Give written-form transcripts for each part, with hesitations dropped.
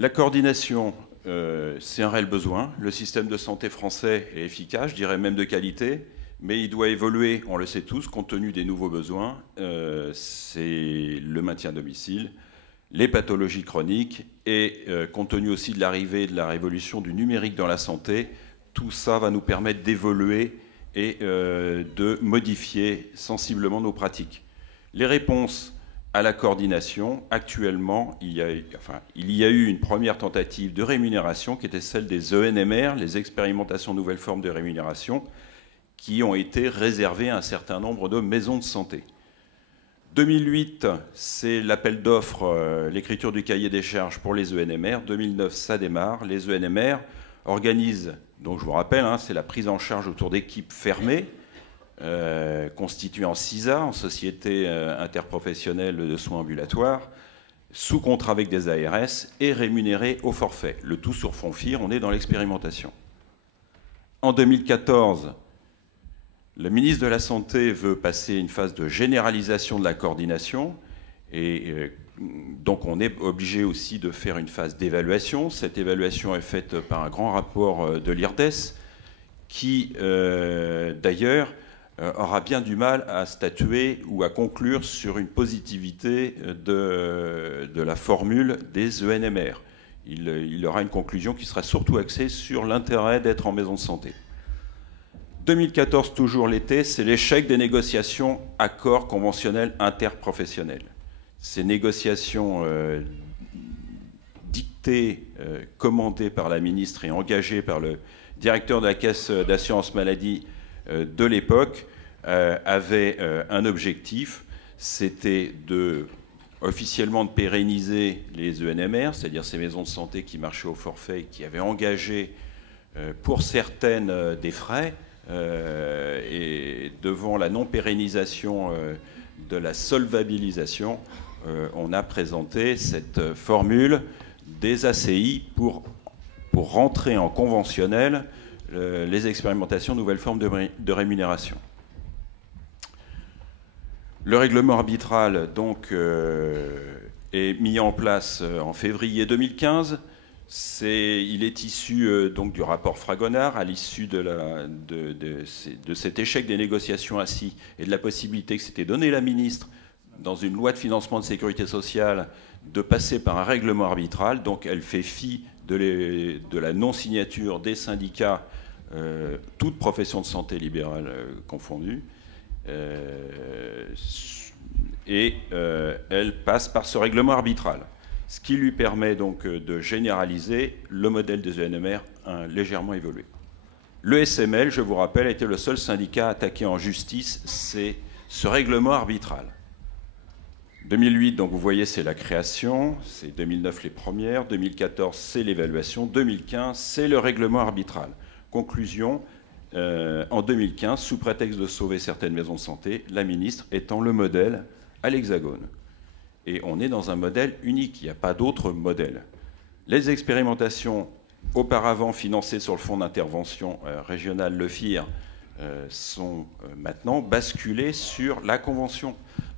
La coordination, c'est un réel besoin. Le système de santé français est efficace, je dirais même de qualité, mais il doit évoluer, on le sait tous, compte tenu des nouveaux besoins. C'est le maintien à domicile, les pathologies chroniques et compte tenu aussi de l'arrivée de la révolution du numérique dans la santé, tout ça va nous permettre d'évoluer et de modifier sensiblement nos pratiques. Les réponses à la coordination, actuellement, il y a eu une première tentative de rémunération qui était celle des ENMR, les expérimentations nouvelles formes de rémunération, qui ont été réservées à un certain nombre de maisons de santé. 2008, c'est l'appel d'offres, l'écriture du cahier des charges pour les ENMR. 2009, ça démarre. Les ENMR organisent, donc je vous rappelle, c'est la prise en charge autour d'équipes fermées, constituée en SISA, en Société interprofessionnelle de soins ambulatoires, sous contrat avec des ARS et rémunérée au forfait. Le tout sur FONFIR, on est dans l'expérimentation. En 2014, le ministre de la Santé veut passer une phase de généralisation de la coordination et donc on est obligé aussi de faire une phase d'évaluation. Cette évaluation est faite par un grand rapport de l'IRDES qui, d'ailleurs, aura bien du mal à statuer ou à conclure sur une positivité de la formule des ENMR. Il aura une conclusion qui sera surtout axée sur l'intérêt d'être en maison de santé. 2014, toujours l'été, c'est l'échec des négociations accords conventionnels interprofessionnels. Ces négociations dictées, commandées par la ministre et engagées par le directeur de la Caisse d'assurance maladie de l'époque, avaient un objectif, c'était officiellement de pérenniser les ENMR, c'est-à-dire ces maisons de santé qui marchaient au forfait et qui avaient engagé pour certaines des frais, et devant la non-pérennisation de la solvabilisation, on a présenté cette formule des ACI pour rentrer en conventionnel les expérimentations de nouvelles formes de rémunération. Le règlement arbitral donc, est mis en place en février 2015. Il est issu donc du rapport Fragonard à l'issue de cet échec des négociations assis et de la possibilité que s'était donnée la ministre dans une loi de financement de sécurité sociale de passer par un règlement arbitral. Donc elle fait fi de la non-signature des syndicats, toutes professions de santé libérales confondues, et elle passe par ce règlement arbitral. Ce qui lui permet donc de généraliser le modèle des ENMR légèrement évolué. Le SML, je vous rappelle, était le seul syndicat attaqué en justice, c'est ce règlement arbitral. 2008, donc vous voyez, c'est la création, c'est 2009 les premières, 2014 c'est l'évaluation, 2015 c'est le règlement arbitral. Conclusion, en 2015, sous prétexte de sauver certaines maisons de santé, la ministre étend le modèle à l'Hexagone. Et on est dans un modèle unique, il n'y a pas d'autre modèle. Les expérimentations auparavant financées sur le fonds d'intervention régional, le FIR, sont maintenant basculées sur la convention.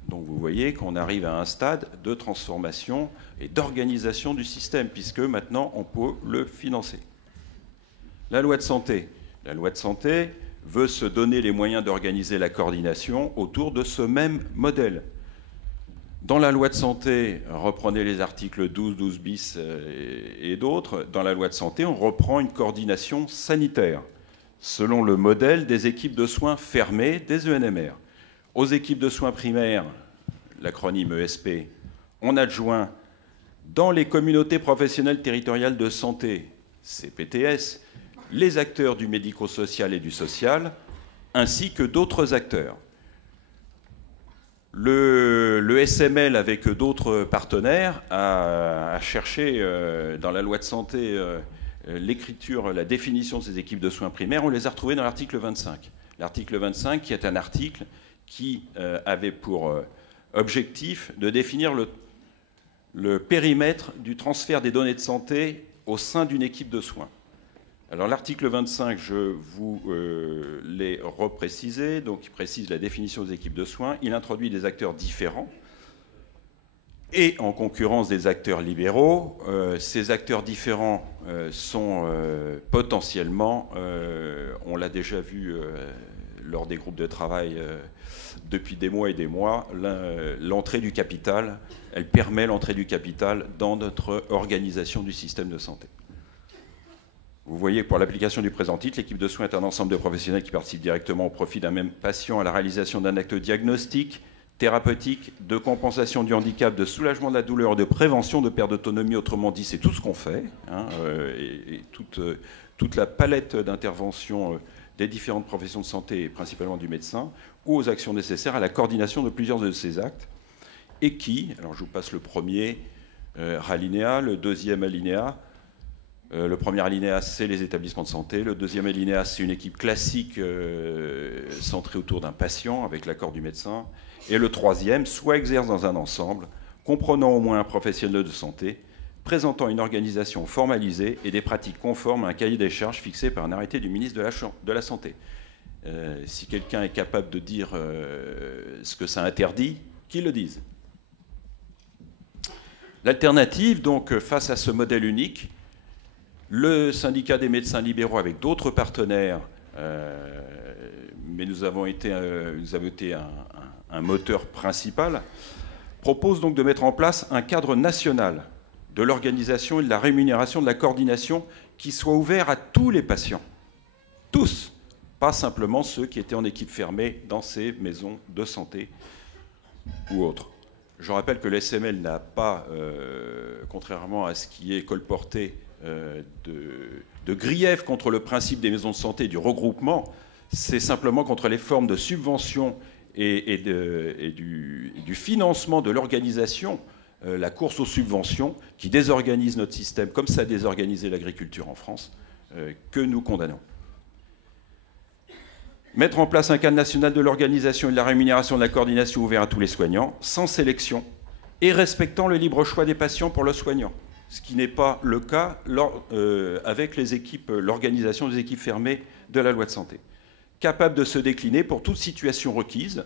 Donc vous voyez qu'on arrive à un stade de transformation et d'organisation du système, puisque maintenant on peut le financer. La loi de santé. La loi de santé veut se donner les moyens d'organiser la coordination autour de ce même modèle. Dans la loi de santé, reprenez les articles 12, 12 bis et d'autres, dans la loi de santé, on reprend une coordination sanitaire, selon le modèle des équipes de soins fermées des ENMR. Aux équipes de soins primaires, l'acronyme ESP, on adjoint dans les communautés professionnelles territoriales de santé, CPTS, les acteurs du médico-social et du social, ainsi que d'autres acteurs. Le SML, avec d'autres partenaires, a cherché dans la loi de santé l'écriture, la définition de ces équipes de soins primaires. On les a retrouvées dans l'article 25. L'article 25, qui est un article qui avait pour objectif de définir le périmètre du transfert des données de santé au sein d'une équipe de soins. Alors l'article 25, je vous l'ai reprécisé, donc il précise la définition des équipes de soins. Il introduit des acteurs différents. et en concurrence des acteurs libéraux. Ces acteurs différents sont potentiellement, on l'a déjà vu lors des groupes de travail depuis des mois et des mois, l'entrée du capital, elle permet l'entrée du capital dans notre organisation du système de santé. Vous voyez, pour l'application du présent titre, l'équipe de soins est un ensemble de professionnels qui participent directement au profit d'un même patient à la réalisation d'un acte diagnostique, thérapeutique, de compensation du handicap, de soulagement de la douleur, de prévention de perte d'autonomie. Autrement dit, c'est tout ce qu'on fait, hein, et toute la palette d'intervention des différentes professions de santé, et principalement du médecin, ou aux actions nécessaires à la coordination de plusieurs de ces actes, et qui, alors je vous passe le premier alinéa, le deuxième alinéa. Le premier alinéa, c'est les établissements de santé. Le deuxième alinéa, c'est une équipe classique centrée autour d'un patient avec l'accord du médecin. Et le troisième, soit exerce dans un ensemble, comprenant au moins un professionnel de santé, présentant une organisation formalisée et des pratiques conformes à un cahier des charges fixé par un arrêté du ministre de la Santé. Si quelqu'un est capable de dire ce que ça interdit, qu'il le dise. L'alternative, donc, face à ce modèle unique, le syndicat des médecins libéraux, avec d'autres partenaires, mais nous avons été un moteur principal, propose donc de mettre en place un cadre national de l'organisation et de la rémunération de la coordination qui soit ouvert à tous les patients. Tous, pas simplement ceux qui étaient en équipe fermée dans ces maisons de santé ou autres. Je rappelle que l'SML n'a pas, contrairement à ce qui est colporté, de grief contre le principe des maisons de santé et du regroupement, c'est simplement contre les formes de subvention et du financement de l'organisation, la course aux subventions qui désorganise notre système, comme ça a désorganisé l'agriculture en France, que nous condamnons. Mettre en place un cadre national de l'organisation et de la rémunération de la coordination ouvert à tous les soignants, sans sélection, et respectant le libre choix des patients pour le soignant. Ce qui n'est pas le cas avec l'organisation des équipes fermées de la loi de santé. Capable de se décliner pour toute situation requise,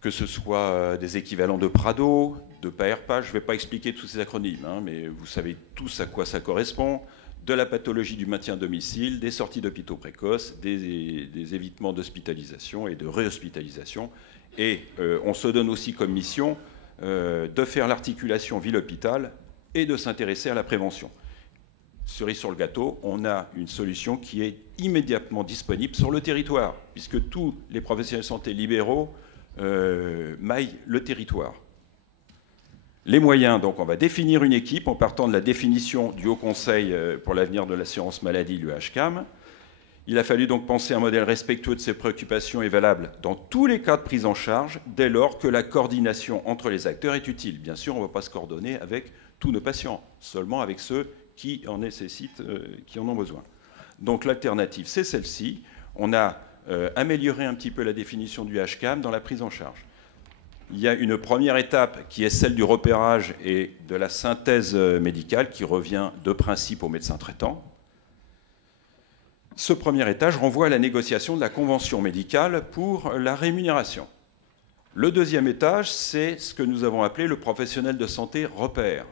que ce soit des équivalents de Prado, de PAERPA, je ne vais pas expliquer tous ces acronymes, hein, mais vous savez tous à quoi ça correspond, de la pathologie du maintien à domicile, des sorties d'hôpitaux précoces, des évitements d'hospitalisation et de réhospitalisation. Et on se donne aussi comme mission de faire l'articulation ville-hôpital et de s'intéresser à la prévention. Cerise sur le gâteau, on a une solution qui est immédiatement disponible sur le territoire, puisque tous les professionnels de santé libéraux maillent le territoire. Les moyens, donc on va définir une équipe en partant de la définition du Haut Conseil pour l'avenir de l'assurance maladie, le HCAM. Il a fallu donc penser un modèle respectueux de ses préoccupations et valable dans tous les cas de prise en charge, dès lors que la coordination entre les acteurs est utile. Bien sûr, on ne va pas se coordonner avec tous nos patients, seulement avec ceux qui en nécessitent, qui en ont besoin. Donc l'alternative, c'est celle-ci. On a amélioré un petit peu la définition du HCAM dans la prise en charge. Il y a une première étape qui est celle du repérage et de la synthèse médicale qui revient de principe au médecin traitant. Ce premier étage renvoie à la négociation de la convention médicale pour la rémunération. Le deuxième étage, c'est ce que nous avons appelé le professionnel de santé repère.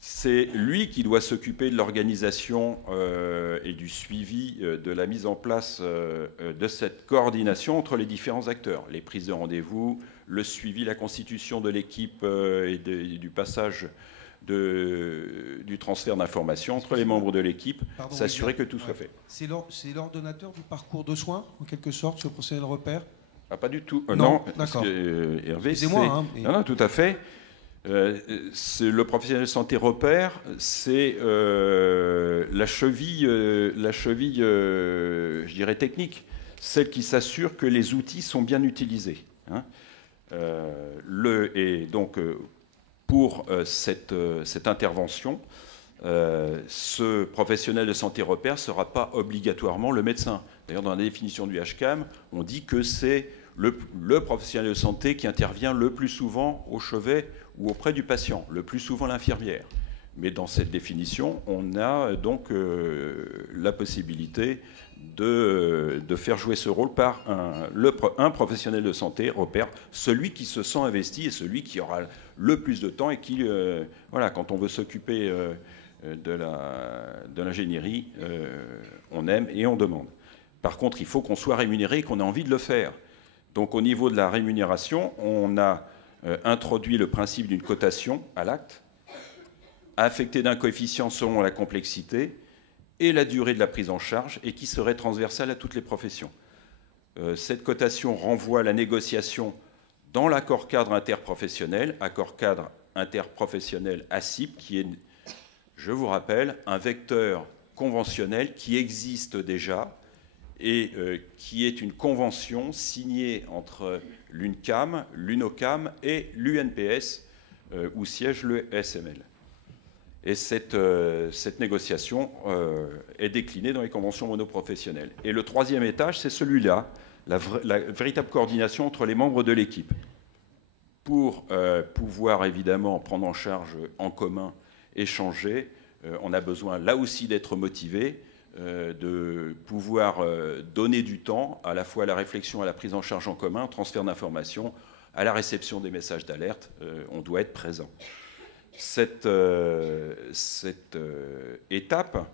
C'est lui qui doit s'occuper de l'organisation et du suivi de la mise en place de cette coordination entre les différents acteurs. Les prises de rendez-vous, le suivi, la constitution de l'équipe et du passage du transfert d'informations entre les membres de l'équipe, s'assurer que tout soit fait. C'est l'ordonnateur du parcours de soins, en quelque sorte, ce professionnel repère? Pas du tout. Non, d'accord. Hervé, excusez-moi. Non, tout à fait. Le professionnel de santé repère, c'est la cheville, je dirais, technique, celle qui s'assure que les outils sont bien utilisés. Hein. Et donc, pour cette intervention, ce professionnel de santé repère ne sera pas obligatoirement le médecin. D'ailleurs, dans la définition du HCAM, on dit que c'est le professionnel de santé qui intervient le plus souvent au chevet ou auprès du patient, le plus souvent l'infirmière. Mais dans cette définition, on a donc la possibilité de faire jouer ce rôle par un professionnel de santé repère, celui qui se sent investi et celui qui aura le plus de temps et qui, voilà, quand on veut s'occuper de l'ingénierie, on aime et on demande. Par contre, il faut qu'on soit rémunéré et qu'on ait envie de le faire. Donc au niveau de la rémunération, on a introduit le principe d'une cotation à l'acte, affectée d'un coefficient selon la complexité et la durée de la prise en charge, et qui serait transversale à toutes les professions. Cette cotation renvoie à la négociation dans l'accord cadre interprofessionnel, accord cadre interprofessionnel ACIP, qui est, je vous rappelle, un vecteur conventionnel qui existe déjà et qui est une convention signée entre l'UNCAM, l'UNOCAM et l'UNPS, où siège le SML. Et cette négociation est déclinée dans les conventions monoprofessionnelles. Et le troisième étage, c'est celui-là, la véritable coordination entre les membres de l'équipe, pour pouvoir évidemment prendre en charge en commun, échanger. On a besoin là aussi d'être motivé, de pouvoir donner du temps à la fois à la réflexion, à la prise en charge en commun, au transfert d'informations, à la réception des messages d'alerte. On doit être présent. Cette étape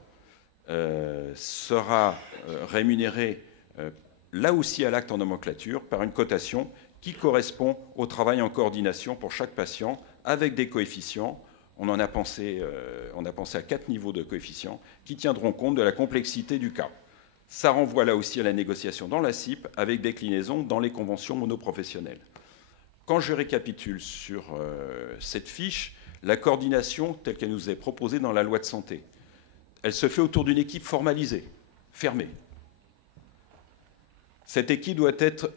sera rémunérée là aussi à l'acte en nomenclature par une cotation qui correspond au travail en coordination pour chaque patient avec des coefficients. On a pensé à 4 niveaux de coefficients qui tiendront compte de la complexité du cas. Ça renvoie là aussi à la négociation dans la CIP avec déclinaison dans les conventions monoprofessionnelles. Quand je récapitule sur cette fiche, la coordination telle qu'elle nous est proposée dans la loi de santé, elle se fait autour d'une équipe formalisée, fermée. Cette équipe doit s'être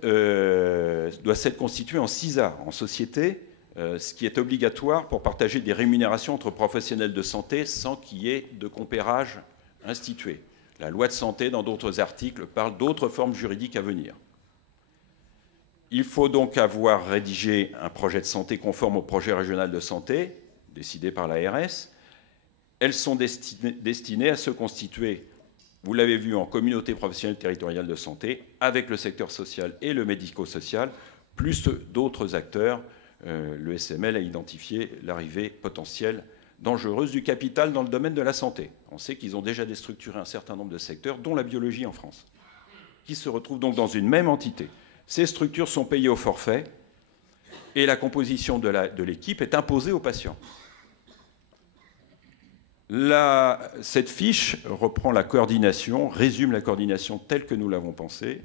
constituée en CISA, en société, ce qui est obligatoire pour partager des rémunérations entre professionnels de santé sans qu'il y ait de compérage institué. La loi de santé, dans d'autres articles, parle d'autres formes juridiques à venir. Il faut donc avoir rédigé un projet de santé conforme au projet régional de santé, décidé par l'ARS. Elles sont destinées à se constituer, vous l'avez vu, en communauté professionnelle territoriale de santé, avec le secteur social et le médico-social, plus d'autres acteurs. Le SML a identifié l'arrivée potentielle dangereuse du capital dans le domaine de la santé. On sait qu'ils ont déjà déstructuré un certain nombre de secteurs, dont la biologie en France, qui se retrouvent donc dans une même entité. Ces structures sont payées au forfait et la composition de l'équipe est imposée aux patients. Cette fiche reprend la coordination, résume la coordination telle que nous l'avons pensée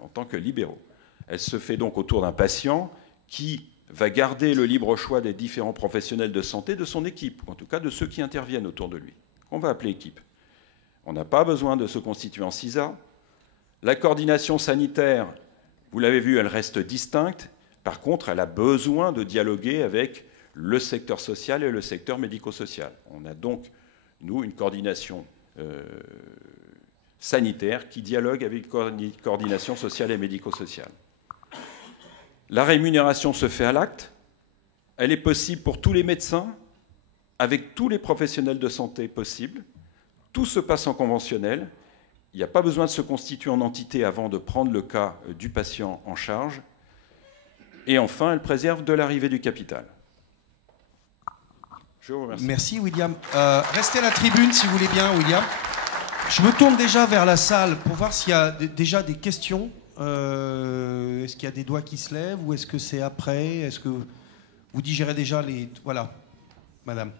en tant que libéraux. Elle se fait donc autour d'un patient qui va garder le libre choix des différents professionnels de santé de son équipe, ou en tout cas de ceux qui interviennent autour de lui, qu'on va appeler équipe. On n'a pas besoin de se constituer en CISA. La coordination sanitaire, vous l'avez vu, elle reste distincte. Par contre, elle a besoin de dialoguer avec le secteur social et le secteur médico-social. On a donc, nous, une coordination sanitaire qui dialogue avec une coordination sociale et médico-sociale. La rémunération se fait à l'acte. Elle est possible pour tous les médecins, avec tous les professionnels de santé possibles. Tout se passe en conventionnel. Il n'y a pas besoin de se constituer en entité avant de prendre le cas du patient en charge. Et enfin, elle préserve de l'arrivée du capital. Je vous remercie. Merci, William. Restez à la tribune, si vous voulez bien, William. Je me tourne déjà vers la salle pour voir s'il y a déjà des questions. Est-ce qu'il y a des doigts qui se lèvent ou est-ce que c'est après? Est-ce que vous digérez déjà les... Voilà, madame.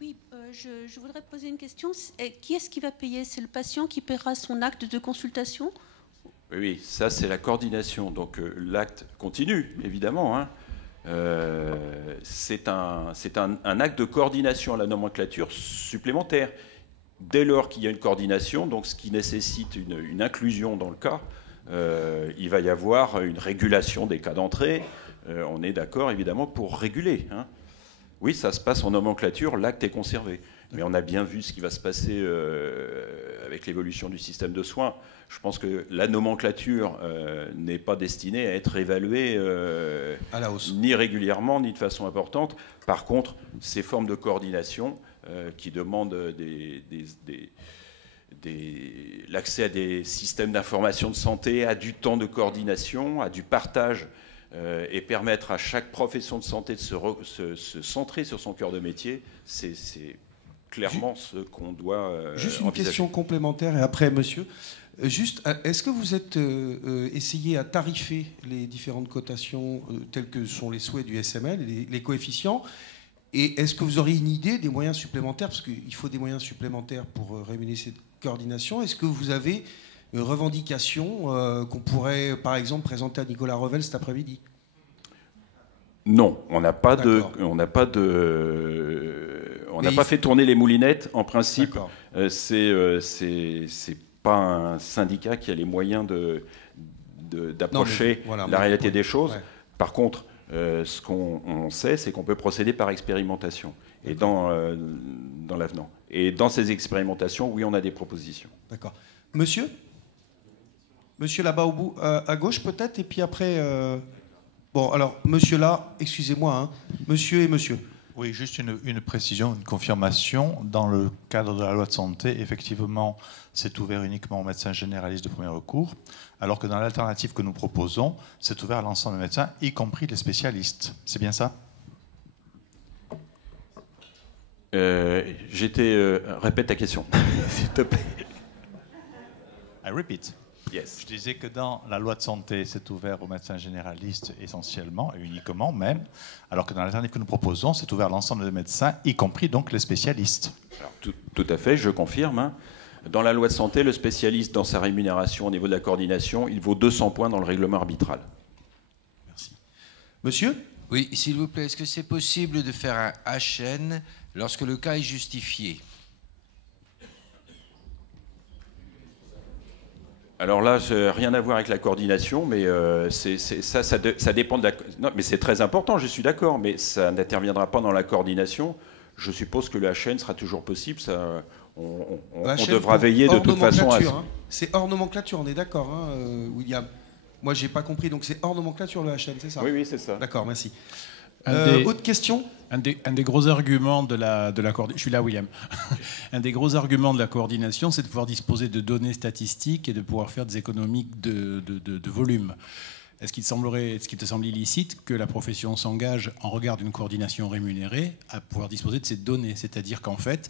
Oui, je voudrais poser une question. Qui est-ce qui va payer? C'est le patient qui paiera son acte de consultation? Oui, ça c'est la coordination. Donc l'acte continue, évidemment. Hein. C'est un acte de coordination à la nomenclature supplémentaire. Dès lors qu'il y a une coordination, donc ce qui nécessite une inclusion dans le cas, il va y avoir une régulation des cas d'entrée. On est d'accord, évidemment, pour réguler. Hein. Oui, ça se passe en nomenclature, l'acte est conservé. Mais on a bien vu ce qui va se passer avec l'évolution du système de soins. Je pense que la nomenclature n'est pas destinée à être évaluée à la hausse, ni régulièrement, ni de façon importante. Par contre, ces formes de coordination qui demandent l'accès à des systèmes d'information de santé, à du temps de coordination, à du partage, et permettre à chaque profession de santé de se centrer sur son cœur de métier, c'est clairement ce qu'on doit juste une envisager. question complémentaire, et après, monsieur. Juste, est-ce que vous êtes essayé à tarifer les différentes cotations telles que sont les souhaits du SML, les coefficients? Et est-ce que vous auriez une idée des moyens supplémentaires? Parce qu'il faut des moyens supplémentaires pour rémunérer cette coordination. Est-ce que vous avez une revendication qu'on pourrait, par exemple, présenter à Nicolas Revel cet après-midi? Non, on n'a pas fait tourner les moulinettes. En principe, c'est pas un syndicat qui a les moyens d'approcher la réalité des choses. Ouais. Par contre, ce qu'on sait, c'est qu'on peut procéder par expérimentation et dans l'avenant. Et dans ces expérimentations, oui, on a des propositions. D'accord. Monsieur là-bas au bout, à gauche peut-être, et puis après... Bon, alors, monsieur là, excusez-moi, hein, monsieur et monsieur. Oui, juste une précision, une confirmation. Dans le cadre de la loi de santé, effectivement, c'est ouvert uniquement aux médecins généralistes de premier recours, alors que dans l'alternative que nous proposons, c'est ouvert à l'ensemble des médecins, y compris les spécialistes. C'est bien ça? Répète ta question, s'il te plaît. I repeat. Yes. Je disais que dans la loi de santé, c'est ouvert aux médecins généralistes essentiellement et uniquement même, alors que dans l'alternative que nous proposons, c'est ouvert à l'ensemble des médecins, y compris donc les spécialistes. Alors, tout à fait, je confirme. Hein. Dans la loi de santé, le spécialiste, dans sa rémunération au niveau de la coordination, il vaut 200 points dans le règlement arbitral. Merci. Monsieur ? Oui, s'il vous plaît, est-ce que c'est possible de faire un HN lorsque le cas est justifié ? Alors là, rien à voir avec la coordination, mais ça dépend de la... Non, mais c'est très important, je suis d'accord, mais ça n'interviendra pas dans la coordination. Je suppose que le HN sera toujours possible. Ça, on devra veiller de toute façon à... Hein. C'est hors nomenclature, on est d'accord, hein, William? Moi, j'ai pas compris, donc c'est hors nomenclature le HN, c'est ça? Oui, c'est ça. D'accord, merci. Autre question? Un des gros arguments de la coordination, je suis là, William. Un des gros arguments de la coordination, c'est de pouvoir disposer de données statistiques et de pouvoir faire des économies de volume. Est-ce qu'il te semble illicite que la profession s'engage, en regard d'une coordination rémunérée, à pouvoir disposer de ces données? C'est-à-dire qu'en fait,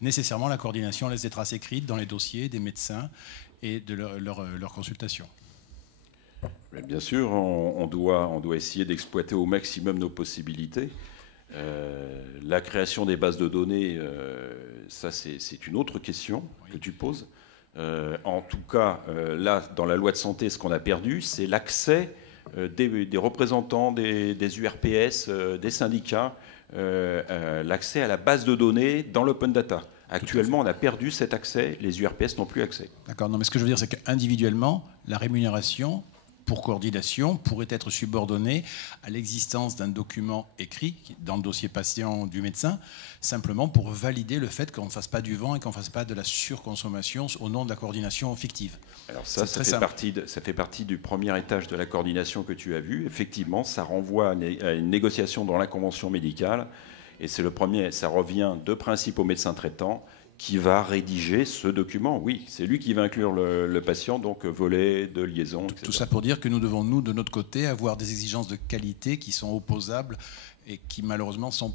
nécessairement, la coordination laisse des traces écrites dans les dossiers des médecins et de leur consultation. Bien sûr, on doit essayer d'exploiter au maximum nos possibilités. La création des bases de données, ça c'est une autre question que tu poses. En tout cas, là, dans la loi de santé, ce qu'on a perdu, c'est l'accès des représentants des URPS, des syndicats, l'accès à la base de données dans l'open data. Actuellement, on a perdu cet accès, les URPS n'ont plus accès. D'accord, non, mais ce que je veux dire, c'est qu'individuellement, la rémunération pour coordination pourrait être subordonnée à l'existence d'un document écrit dans le dossier patient du médecin, simplement pour valider le fait qu'on ne fasse pas du vent et qu'on ne fasse pas de la surconsommation au nom de la coordination fictive. Alors ça fait partie du premier étage de la coordination que tu as vu. Effectivement, ça renvoie à une négociation dans la convention médicale, et c'est le premier, ça revient de principe au médecin traitant, qui va rédiger ce document. Oui, c'est lui qui va inclure le patient, donc volet de liaison, etc. Tout ça pour dire que nous devons, nous, de notre côté, avoir des exigences de qualité qui sont opposables et qui, malheureusement, sont,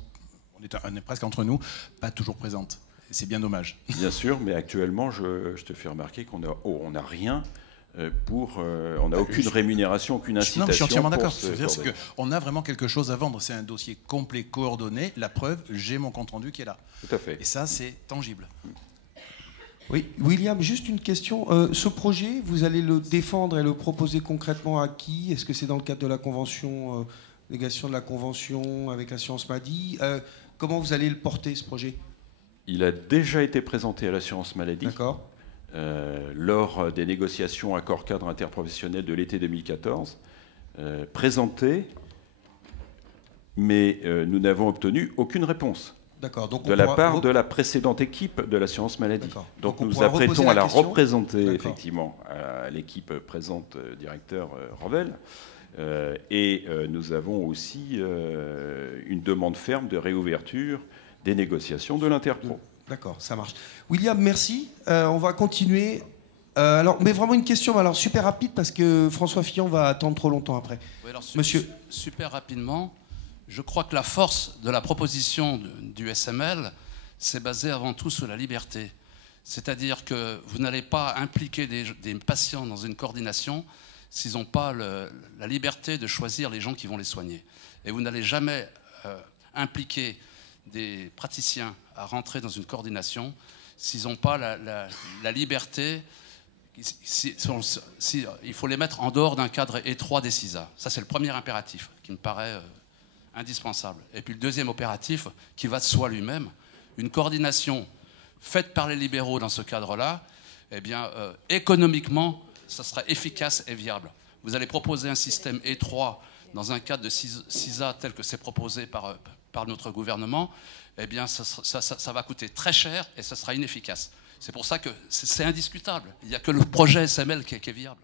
on est presque entre nous, pas toujours présentes. C'est bien dommage. Bien sûr, mais actuellement, je te fais remarquer qu'on n'a rien on n'a aucune rémunération, aucune incitation. Non, je suis entièrement d'accord. C'est qu'on a vraiment quelque chose à vendre. C'est un dossier complet, coordonné. La preuve, j'ai mon compte-rendu qui est là. Tout à fait. Et ça, c'est tangible. Oui, William, juste une question. Ce projet, vous allez le défendre et le proposer concrètement à qui? Est-ce que c'est dans le cadre de la convention, négation de la convention avec l'assurance maladie? Comment vous allez le porter, ce projet? Il a déjà été présenté à l'assurance maladie. D'accord. Lors des négociations accord cadre interprofessionnel de l'été 2014, présenté mais nous n'avons obtenu aucune réponse D'accord. Donc de la part de la précédente équipe de l'assurance maladie. Donc nous nous apprêtons à la représenter, effectivement, à l'équipe présente, directeur Revel. Et nous avons aussi une demande ferme de réouverture des négociations de l'Interpro. D'accord, ça marche. William, merci. On va continuer. Alors, mais vraiment une question, alors super rapide parce que François Fillon va attendre trop longtemps après. Oui, alors, Monsieur. Super rapidement, je crois que la force de la proposition du SML, c'est basé avant tout sur la liberté. C'est-à-dire que vous n'allez pas impliquer des patients dans une coordination s'ils n'ont pas la liberté de choisir les gens qui vont les soigner. Et vous n'allez jamais impliquer des praticiens à rentrer dans une coordination s'ils n'ont pas la liberté. Il faut les mettre en dehors d'un cadre étroit des CISA. Ça, c'est le premier impératif qui me paraît indispensable. Et puis le deuxième impératif, qui va de soi lui-même, une coordination faite par les libéraux dans ce cadre-là, eh bien, économiquement, ça sera efficace et viable. Vous allez proposer un système étroit dans un cadre de CISA tel que c'est proposé par notre gouvernement, eh bien, ça va coûter très cher et ça sera inefficace. C'est pour ça que c'est indiscutable. Il n'y a que le projet SML qui est viable.